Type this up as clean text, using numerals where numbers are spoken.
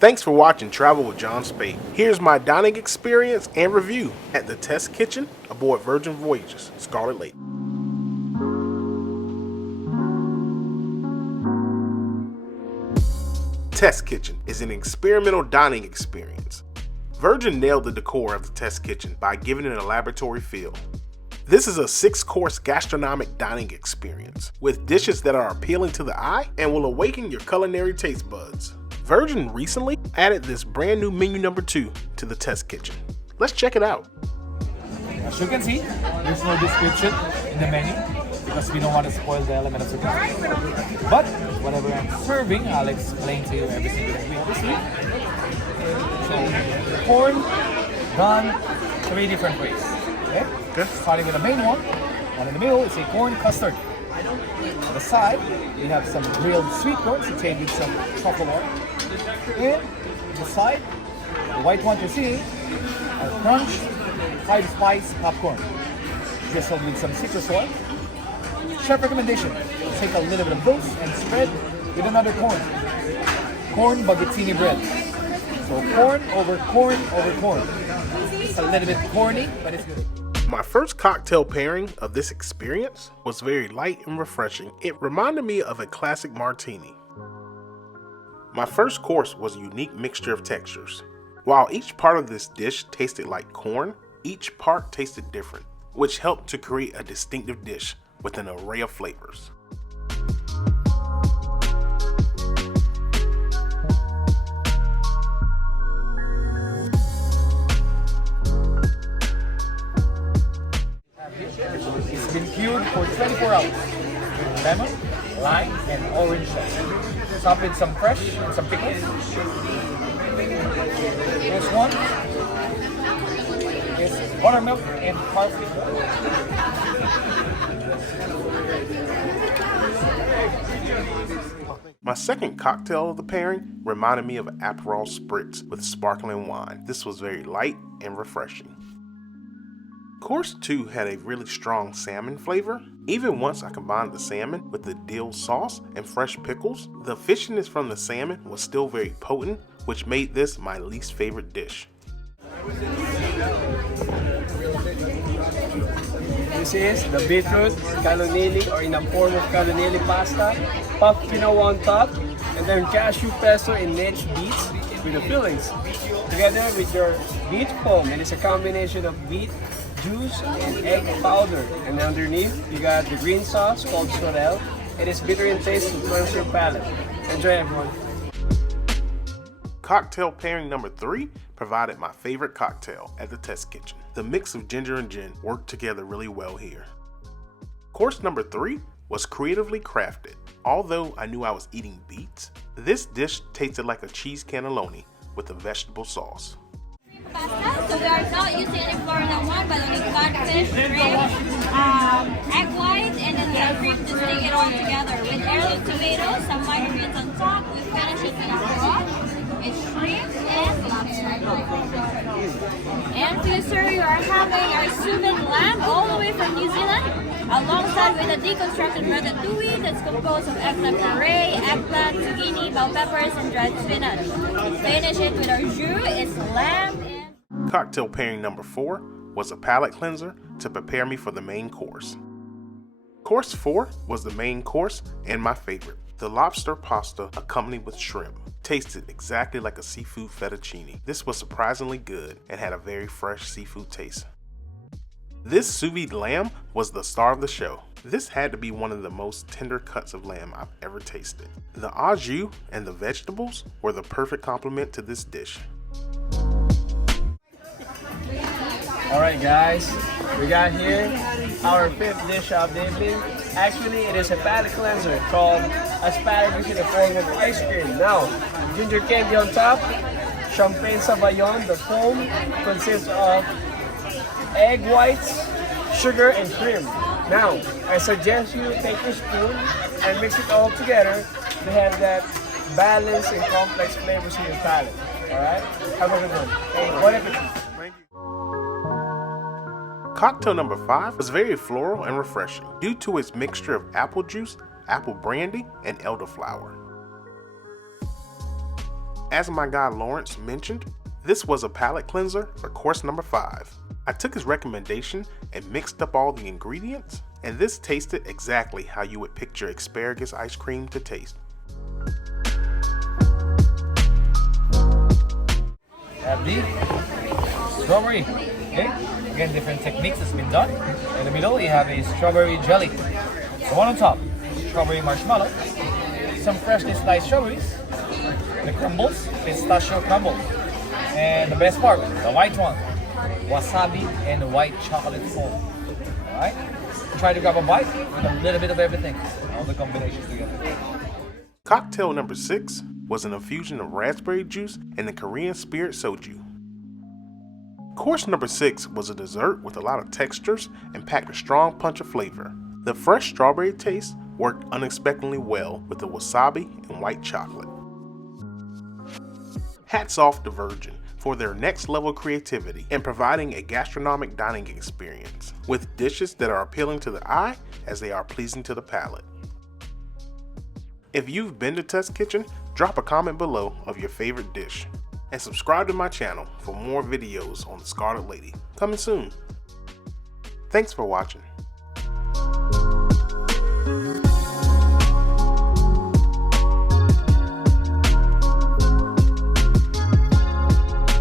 Thanks for watching Travel with John Spade. Here's my dining experience and review at the test kitchen aboard Virgin Voyages Scarlet. Test Kitchen is an experimental dining experience. Virgin nailed the decor of the test kitchen by giving it a laboratory feel. This is a 6-course gastronomic dining experience with dishes that are appealing to the eye and will awaken your culinary taste buds. Virgin recently added this brand new menu number 2 to the test kitchen. Let's check it out. As you can see, there's no description in the menu because we don't want to spoil the element of surprise. But whatever I'm serving, I'll explain to you every single ingredient this week. So, corn done 3 different ways. Okay? Starting with the main one in the middle is a corn custard. On the side, we have some grilled sweet corn sauteed with some truffle oil. And the side, the white one you're seeing, are crunched 5-spice popcorn, drizzled with some citrus oil. Chef recommendation: take a little bit of those and spread with another corn baguettini bread. So corn over corn over corn. It's a little bit corny, but it's good. My first cocktail pairing of this experience was very light and refreshing. It reminded me of a classic martini. My first course was a unique mixture of textures. While each part of this dish tasted like corn, each part tasted different, which helped to create a distinctive dish with an array of flavors. It's been cured for 24 hours with lemon, lime, and orange sauce. Top with some fresh and some pickles. This one is buttermilk and parsley. My second cocktail of the pairing reminded me of an Aperol Spritz with sparkling wine. This was very light and refreshing. Course 2 had a really strong salmon flavor. Even once I combined the salmon with the dill sauce and fresh pickles, the fishiness from the salmon was still very potent, which made this my least favorite dish. This is the beetroot cannellini, or in the form of cannellini pasta, puffed quinoa on top, and then cashew pesto and aged beets with the fillings. Together with your beet foam, it is a combination of beet juice and egg powder, and underneath you got the green sauce called sorrel. It is bitter in taste to cleanse your palate. Enjoy, everyone. Cocktail pairing number 3 provided my favorite cocktail at the test kitchen. The mix of ginger and gin worked together really well here. Course number 3 was creatively crafted. Although I knew I was eating beets, this dish tasted like a cheese cannelloni with a vegetable sauce. Pasta, so we are not using any flour in that one, but only codfish, shrimp, egg white, and then some cream to stick it all together. With heirloom tomatoes, some minor beans on top, we finish it with a broth, it's shrimp and lobster. And to serve, you are having our sous-vide lamb all the way from New Zealand, alongside with a deconstructed ratatouille that's composed of eggplant puree, eggplant, zucchini, bell peppers, and dried spinach. Finish it with our jus, it's lamb and... Cocktail pairing number 4 was a palate cleanser to prepare me for the main course. Course 4 was the main course and my favorite. The lobster pasta accompanied with shrimp tasted exactly like a seafood fettuccine. This was surprisingly good and had a very fresh seafood taste. This sous vide lamb was the star of the show. This had to be one of the most tender cuts of lamb I've ever tasted. The au jus and the vegetables were the perfect complement to this dish. Alright guys, we got here our 5th dish of the evening. Actually, it is a palate cleanser called asparagus in the form of ice cream. Now, ginger candy on top, champagne sabayon. The foam consists of egg whites, sugar, and cream. Now, I suggest you take your spoon and mix it all together to have that balanced and complex flavors in your palate. Alright? Have a good one. Hey, bon appetit. Cocktail number 5 was very floral and refreshing due to its mixture of apple juice, apple brandy, and elderflower. As my guy Lawrence mentioned, this was a palate cleanser for course number 5. I took his recommendation and mixed up all the ingredients, and this tasted exactly how you would picture asparagus ice cream to taste. Have the strawberry. Okay, again, different techniques has been done. In the middle, you have a strawberry jelly. The one on top, strawberry marshmallow, some freshly sliced strawberries, the crumbles, pistachio crumble, and the best part, the white one, wasabi and the white chocolate foam. All right, try to grab a bite with a little bit of everything, all the combinations together. Cocktail number 6 was an infusion of raspberry juice and the Korean spirit soju. Course number 6 was a dessert with a lot of textures and packed a strong punch of flavor. The fresh strawberry taste worked unexpectedly well with the wasabi and white chocolate. Hats off to Virgin for their next level creativity in providing a gastronomic dining experience with dishes that are appealing to the eye as they are pleasing to the palate. If you've been to Test Kitchen, drop a comment below of your favorite dish. And subscribe to my channel for more videos on the Scarlet Lady, coming soon. Thanks for watching.